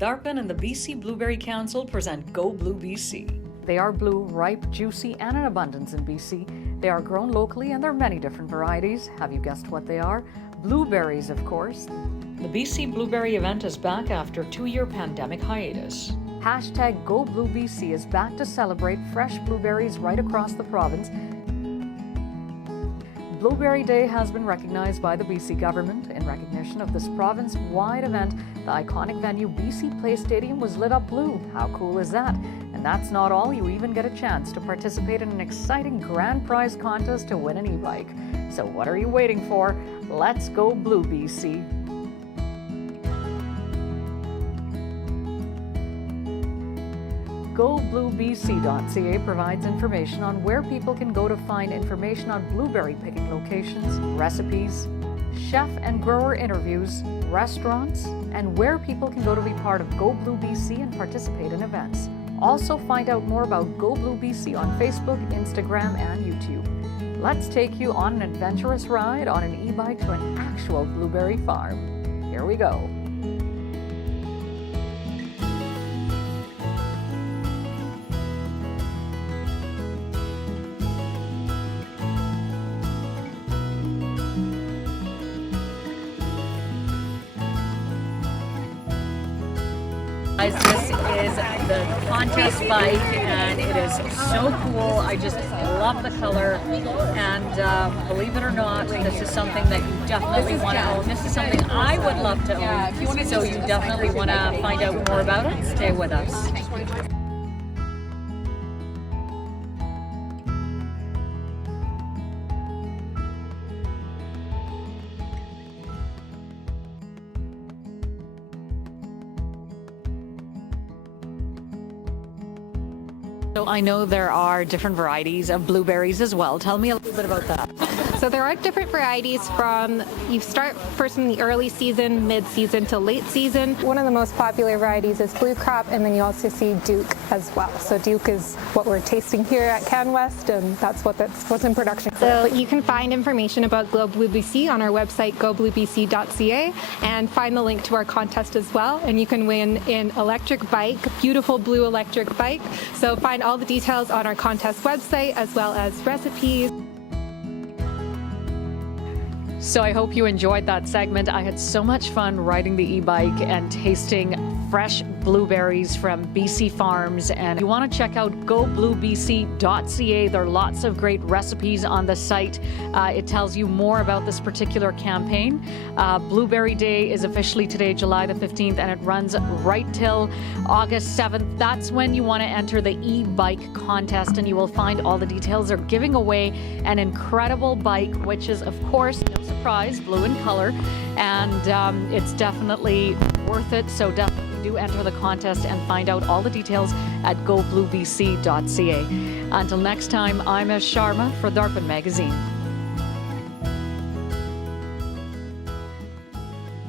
Darpan and the BC Blueberry Council present Go Blue BC. They are blue, ripe, juicy, and in abundance in BC. They are grown locally and there are many different varieties. Have you guessed what they are? Blueberries, of course. The BC Blueberry event is back after a 2-year pandemic hiatus. Hashtag GoBlueBC is back to celebrate fresh blueberries right across the province. Blueberry Day has been recognized by the BC government. In recognition of this province-wide event, the iconic venue BC Place Stadium was lit up blue. How cool is that? And that's not all, you even get a chance to participate in an exciting grand prize contest to win an e-bike. So what are you waiting for? Let's go Blue BC. GoBlueBC.ca provides information on where people can go to find information on blueberry picking locations, recipes, chef and grower interviews, restaurants, and where people can go to be part of Go Blue BC and participate in events. Also find out more about Go Blue BC on Facebook, Instagram, and YouTube. Let's take you on an adventurous ride on an e-bike to an actual blueberry farm. Here we go. This is the contest bike and it is so cool. I just love the color and believe it or not, this is something that you definitely want to own. This is something I would love to own. So you definitely want to find out more about it. Stay with us. So I know there are different varieties of blueberries as well. Tell me a little bit about that. So there are different varieties from, you start first in the early season, mid-season to late season. One of the most popular varieties is Blue Crop, and then you also see Duke as well. So Duke is what we're tasting here at CanWest, and that's what's in production. So you can find information about GoBlueBC on our website, GoBlueBC.ca, and find the link to our contest as well. And you can win an electric bike, beautiful blue electric bike. So find all the details on our contest website as well as recipes. So I hope you enjoyed that segment. I had so much fun riding the e-bike and tasting fresh blueberries from BC farms. And if you want to check out GoBlueBC.ca, there are lots of great recipes on the site. It tells you more about this particular campaign. Blueberry Day is officially today, July the 15th, and it runs right till August 7th. That's when you want to enter the e-bike contest, and you will find all the details. They're giving away an incredible bike, which is, of course, no surprise, blue in color, and it's definitely worth it. So definitely do enter the contest and find out all the details at GoBlueBC.ca. Until next time, I'm Sharma for Darpan Magazine.